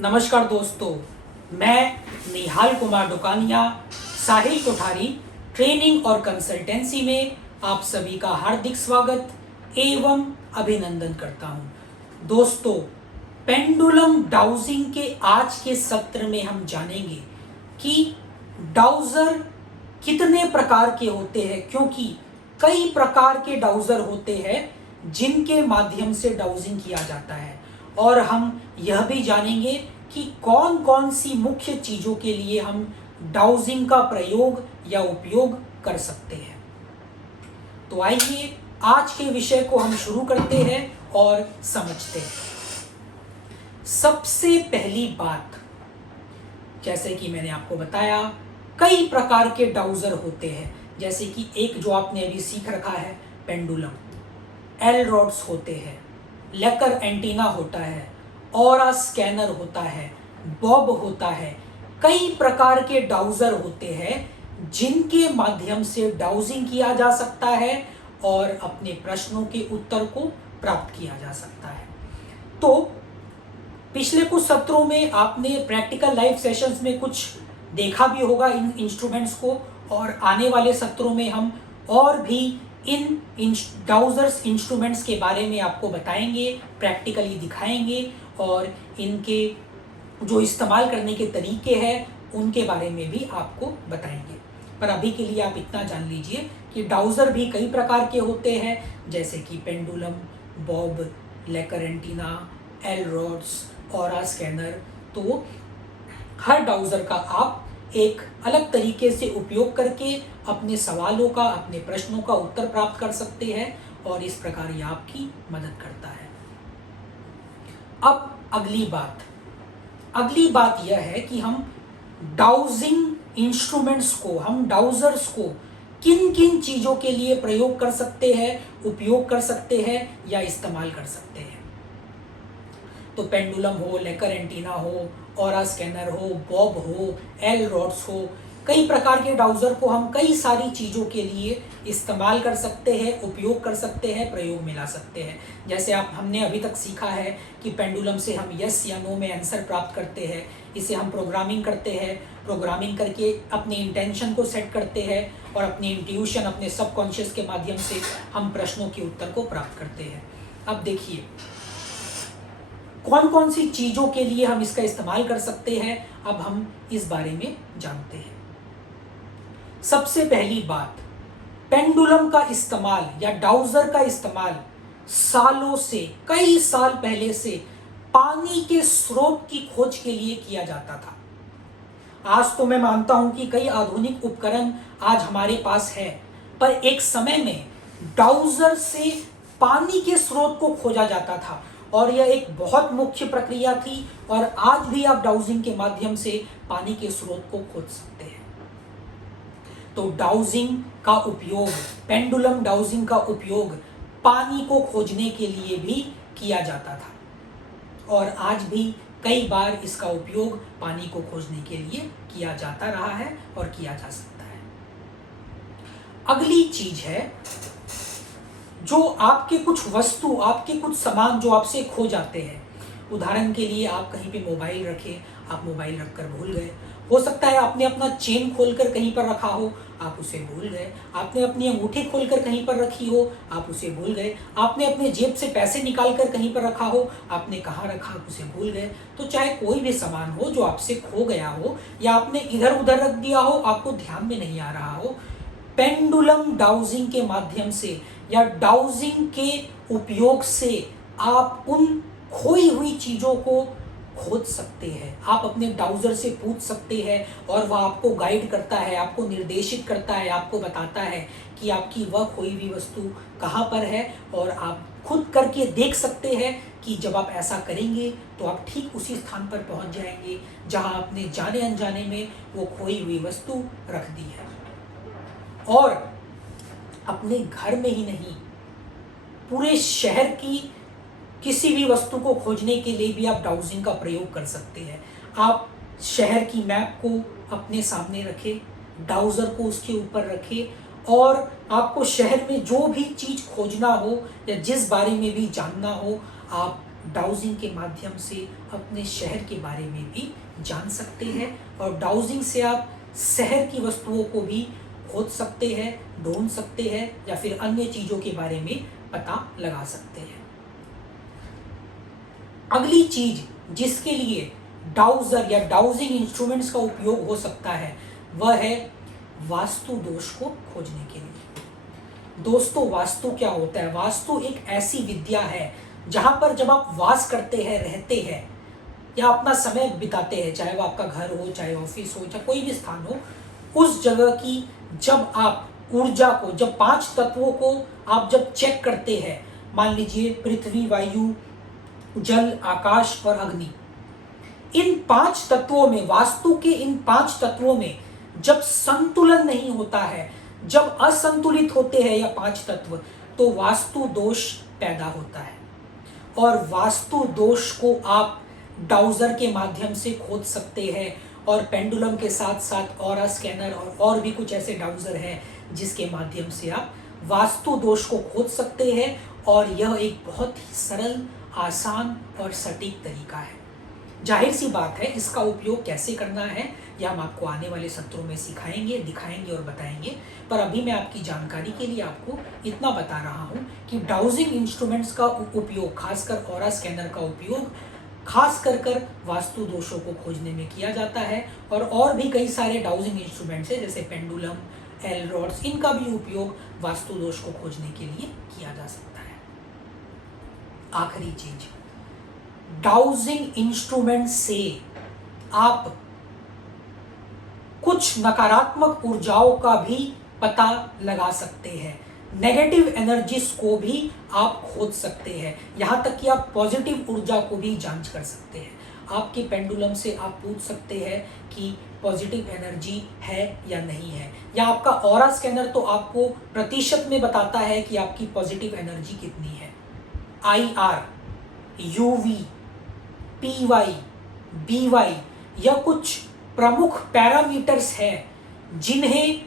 नमस्कार दोस्तों, मैं निहाल कुमार दुकानिया साहिल कोठारी ट्रेनिंग और कंसल्टेंसी में आप सभी का हार्दिक स्वागत एवं अभिनंदन करता हूं। दोस्तों, पेंडुलम डाउजिंग के आज के सत्र में हम जानेंगे कि डाउजर कितने प्रकार के होते हैं, क्योंकि कई प्रकार के डाउजर होते हैं जिनके माध्यम से डाउजिंग किया जाता है। और हम यह भी जानेंगे कि कौन कौन सी मुख्य चीजों के लिए हम डाउजिंग का प्रयोग या उपयोग कर सकते हैं। तो आइए आज के विषय को हम शुरू करते हैं और समझते हैं। सबसे पहली बात, जैसे कि मैंने आपको बताया, कई प्रकार के डाउजर होते हैं। जैसे कि एक जो आपने अभी सीख रखा है पेंडुलम, एल रॉड्स होते हैं, लेकर एंटीना होता है, ऑरा स्कैनर होता है, बॉब होता है। कई प्रकार के डाउजर होते हैं जिनके माध्यम से डाउजिंग किया जा सकता है और अपने प्रश्नों के उत्तर को प्राप्त किया जा सकता है। तो पिछले कुछ सत्रों में आपने प्रैक्टिकल लाइव सेशंस में कुछ देखा भी होगा इन इंस्ट्रूमेंट्स को, और आने वाले सत्रों में हम और भी इन डाउजर्स इंस्ट्रूमेंट्स के बारे में आपको बताएंगे, प्रैक्टिकली दिखाएंगे और इनके जो इस्तेमाल करने के तरीके हैं उनके बारे में भी आपको बताएंगे। पर अभी के लिए आप इतना जान लीजिए कि डाउजर भी कई प्रकार के होते हैं, जैसे कि पेंडुलम, बॉब, लेकर antenna, L rods, aura scanner. तो हर डाउजर का आप एक अलग तरीके से उपयोग करके अपने सवालों का, अपने प्रश्नों का उत्तर प्राप्त कर सकते हैं और इस प्रकार यह आपकी मदद करता है। अब अगली बात यह है कि हम डाउजिंग इंस्ट्रूमेंट्स को, हम डाउजर्स को किन किन चीजों के लिए प्रयोग कर सकते हैं, उपयोग कर सकते हैं या इस्तेमाल कर सकते हैं। तो पेंडुलम हो, लेकर एंटीना हो, ऑरा स्कैनर हो, बॉब हो, एल रॉड्स हो, कई प्रकार के डाउजर को हम कई सारी चीज़ों के लिए इस्तेमाल कर सकते हैं, उपयोग कर सकते हैं, प्रयोग में ला सकते हैं। जैसे हमने अभी तक सीखा है कि पेंडुलम से हम यस या नो में आंसर प्राप्त करते हैं। इसे हम प्रोग्रामिंग करते हैं, प्रोग्रामिंग करके अपने इंटेंशन को सेट करते हैं और अपनी इंट्यूशन, अपने सबकॉन्शियस के माध्यम से हम प्रश्नों के उत्तर को प्राप्त करते हैं। अब देखिए कौन कौन सी चीज़ों के लिए हम इसका इस्तेमाल कर सकते हैं, अब हम इस बारे में जानते हैं। सबसे पहली बात, पेंडुलम का इस्तेमाल या डाउजर का इस्तेमाल सालों से, कई साल पहले से पानी के स्रोत की खोज के लिए किया जाता था। आज तो मैं मानता हूं कि कई आधुनिक उपकरण आज हमारे पास है, पर एक समय में डाउजर से पानी के स्रोत को खोजा जाता था और यह एक बहुत मुख्य प्रक्रिया थी। और आज भी आप डाउजिंग के माध्यम से पानी के स्रोत को खोज सकते हैं। तो डाउजिंग का उपयोग, पेंडुलम डाउजिंग का उपयोग पानी को खोजने के लिए भी किया जाता था और आज भी कई बार इसका उपयोग पानी को खोजने के लिए किया जाता रहा है और किया जा सकता है। अगली चीज है, जो आपके कुछ वस्तु, आपके कुछ सामान जो आपसे खो जाते हैं। उदाहरण के लिए आप कहीं पे मोबाइल रखे, आप मोबाइल रखकर भूल गए। हो सकता है आपने अपना चेन खोलकर कहीं पर रखा हो, आप उसे भूल गए। आपने अपनी अंगूठी खोलकर कहीं पर रखी हो, आप उसे भूल गए। आपने अपने जेब से पैसे निकालकर कहीं पर रखा हो, आपने कहाँ रखा, आप उसे भूल गए। तो चाहे कोई भी सामान हो जो आपसे खो गया हो या आपने इधर उधर रख दिया हो, आपको ध्यान में नहीं आ रहा हो, पेंडुलम डाउजिंग के माध्यम से या डाउजिंग के उपयोग से आप उन खोई हुई चीजों को खोज सकते हैं। आप अपने डाउजर से पूछ सकते हैं और वह आपको गाइड करता है, आपको निर्देशित करता है, आपको बताता है कि आपकी वह खोई हुई वस्तु कहाँ पर है। और आप खुद करके देख सकते हैं कि जब आप ऐसा करेंगे तो आप ठीक उसी स्थान पर पहुंच जाएंगे जहां आपने जाने अनजाने में वो खोई हुई वस्तु रख दी है। और अपने घर में ही नहीं, पूरे शहर की किसी भी वस्तु को खोजने के लिए भी आप डाउजिंग का प्रयोग कर सकते हैं। आप शहर की मैप को अपने सामने रखें, डाउजर को उसके ऊपर रखें और आपको शहर में जो भी चीज़ खोजना हो या जिस बारे में भी जानना हो, आप डाउजिंग के माध्यम से अपने शहर के बारे में भी जान सकते हैं, और डाउजिंग से आप शहर की वस्तुओं को भी खोज सकते हैं, ढूंढ सकते हैं, या फिर अन्य चीज़ों के बारे में पता लगा सकते हैं। अगली चीज जिसके लिए डाउजर या डाउजिंग इंस्ट्रूमेंट्स का उपयोग हो सकता है वह है वास्तु दोष को खोजने के लिए। दोस्तों, वास्तु क्या होता है? वास्तु एक ऐसी विद्या है जहां पर जब आप वास करते हैं, रहते हैं या अपना समय बिताते हैं, चाहे वो आपका घर हो, चाहे ऑफिस हो, चाहे कोई भी स्थान हो, उस जगह की जब आप ऊर्जा को, जब 5 तत्वों को आप जब चेक करते हैं, मान लीजिए पृथ्वी, वायु, जल, आकाश और अग्नि, इन 5 तत्वों में, वास्तु के इन 5 तत्वों में जब संतुलन नहीं होता है, जब असंतुलित होते हैं या 5 तत्व, तो वास्तु दोष पैदा होता है। और वास्तु दोष को आप डाउजर के माध्यम से खोज सकते हैं, और पेंडुलम के साथ साथ ऑरा स्कैनर और भी कुछ ऐसे डाउजर हैं जिसके माध्यम से आप वास्तु दोष को खोज सकते हैं। और यह एक बहुत ही सरल, आसान और सटीक तरीका है। जाहिर सी बात है, इसका उपयोग कैसे करना है यह हम आपको आने वाले सत्रों में सिखाएंगे, दिखाएंगे और बताएंगे। पर अभी मैं आपकी जानकारी के लिए आपको इतना बता रहा हूं कि डाउजिंग इंस्ट्रूमेंट्स का उपयोग, खासकर ऑरा स्कैनर का उपयोग खास कर वास्तु दोषों को खोजने में किया जाता है। और भी कई सारे डाउजिंग इंस्ट्रूमेंट्स हैं जैसे पेंडुलम, एल रॉड्स, इनका भी उपयोग वास्तु दोष को खोजने के लिए किया जा सकता है। आखिरी चीज, डाउजिंग इंस्ट्रूमेंट से आप कुछ नकारात्मक ऊर्जाओं का भी पता लगा सकते हैं, नेगेटिव एनर्जीज को भी आप खोज सकते हैं, यहाँ तक कि आप पॉजिटिव ऊर्जा को भी जांच कर सकते हैं। आपके पेंडुलम से आप पूछ सकते हैं कि पॉजिटिव एनर्जी है या नहीं है, या आपका ऑरा स्कैनर तो आपको प्रतिशत में बताता है कि आपकी पॉजिटिव एनर्जी कितनी है। IR, UV, PY, BY यह कुछ प्रमुख पैरामीटर्स हैं जिन्हें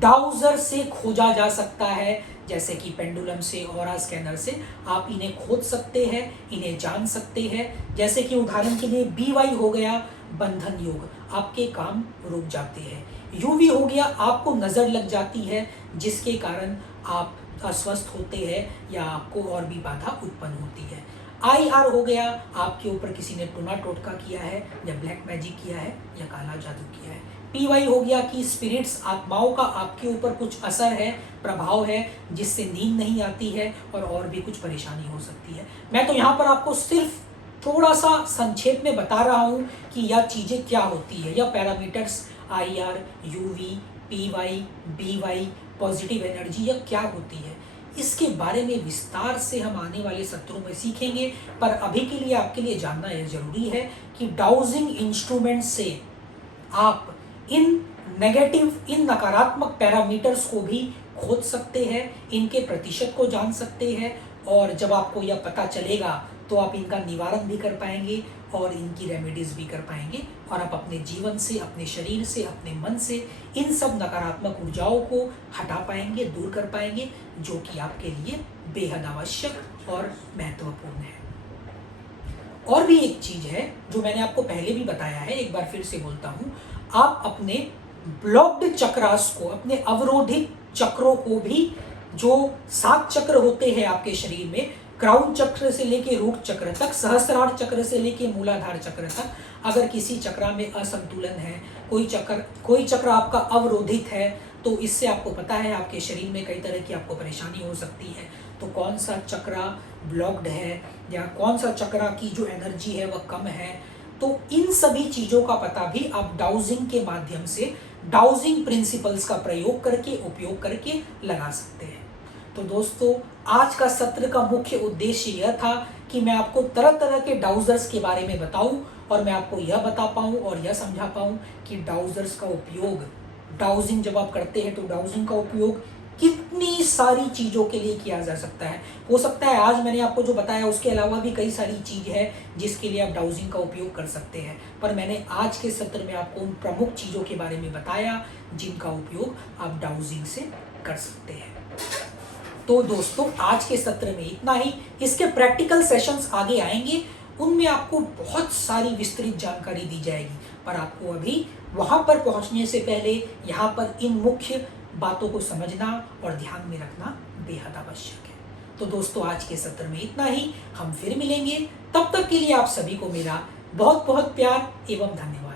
डाउजर से खोजा जा सकता है, जैसे कि पेंडुलम से, ऑरा स्कैनर से आप इन्हें खोज सकते हैं, इन्हें जान सकते हैं। जैसे कि उदाहरण के लिए BY हो गया बंधन योग, आपके काम रुक जाते हैं। UV हो गया, आपको नज़र लग जाती है जिसके कारण आप अस्वस्थ होते हैं या आपको और भी बाधा उत्पन्न होती है। IR हो गया, आपके ऊपर किसी ने टोना टोटका किया है या ब्लैक मैजिक किया है या काला जादू किया है। PY हो गया कि स्पिरिट्स, आत्माओं का आपके ऊपर कुछ असर है, प्रभाव है, जिससे नींद नहीं आती है और भी कुछ परेशानी हो सकती है। मैं तो यहाँ पर आपको सिर्फ थोड़ा सा संक्षेप में बता रहा हूँ कि यह चीज़ें क्या होती है, यह parameters IR, UV, PY, BY, positive energy यह क्या होती है। इसके बारे में विस्तार से हम आने वाले सत्रों में सीखेंगे, पर अभी के लिए आपके लिए जानना यह जरूरी है कि डाउजिंग इंस्ट्रूमेंट से आप इन नकारात्मक पैरामीटर्स को भी खोज सकते हैं, इनके प्रतिशत को जान सकते हैं, और जब आपको यह पता चलेगा तो आप इनका निवारण भी कर पाएंगे और इनकी रेमेडीज भी कर पाएंगे, और आप अपने जीवन से, अपने शरीर से, अपने मन से इन सब नकारात्मक ऊर्जाओं को हटा पाएंगे, दूर कर पाएंगे, जो कि आपके लिए बेहद आवश्यक और महत्वपूर्ण है। और भी एक चीज है जो मैंने आपको पहले भी बताया है, एक बार फिर से बोलता हूं, आप अपने ब्लॉक्ड चक्रास को, अपने अवरोधित चक्रों को भी, जो 7 चक्र होते हैं आपके शरीर में, क्राउन चक्र से लेके रूट चक्र तक, सहस्रार चक्र से लेके मूलाधार चक्र तक, अगर किसी चक्र में असंतुलन है, कोई चक्र आपका अवरोधित है, तो इससे आपको पता है आपके शरीर में कई तरह की आपको परेशानी हो सकती है। तो कौन सा चक्र ब्लॉक्ड है या कौन सा चक्र की जो एनर्जी है वह कम है, तो इन सभी चीज़ों का पता भी आप डाउजिंग के माध्यम से, डाउजिंग प्रिंसिपल्स का प्रयोग करके, उपयोग करके लगा सकते हैं। तो दोस्तों, आज का सत्र का मुख्य उद्देश्य यह था कि मैं आपको तरह तरह के डाउजर्स के बारे में बताऊं, और मैं आपको यह बता पाऊं और यह समझा पाऊं कि डाउजर्स का उपयोग, डाउजिंग जब आप करते हैं तो डाउजिंग का उपयोग कितनी सारी चीज़ों के लिए किया जा सकता है। हो सकता है आज मैंने आपको जो बताया उसके अलावा भी कई सारी चीज़ है जिसके लिए आप डाउजिंग का उपयोग कर सकते हैं, पर मैंने आज के सत्र में आपको उन प्रमुख चीज़ों के बारे में बताया जिनका उपयोग आप डाउजिंग से कर सकते हैं। तो दोस्तों आज के सत्र में इतना ही। इसके प्रैक्टिकल सेशंस आगे आएंगे, उनमें आपको बहुत सारी विस्तृत जानकारी दी जाएगी, पर आपको अभी वहाँ पर पहुँचने से पहले यहाँ पर इन मुख्य बातों को समझना और ध्यान में रखना बेहद आवश्यक है। तो दोस्तों आज के सत्र में इतना ही, हम फिर मिलेंगे। तब तक के लिए आप सभी को मेरा बहुत बहुत प्यार एवं धन्यवाद।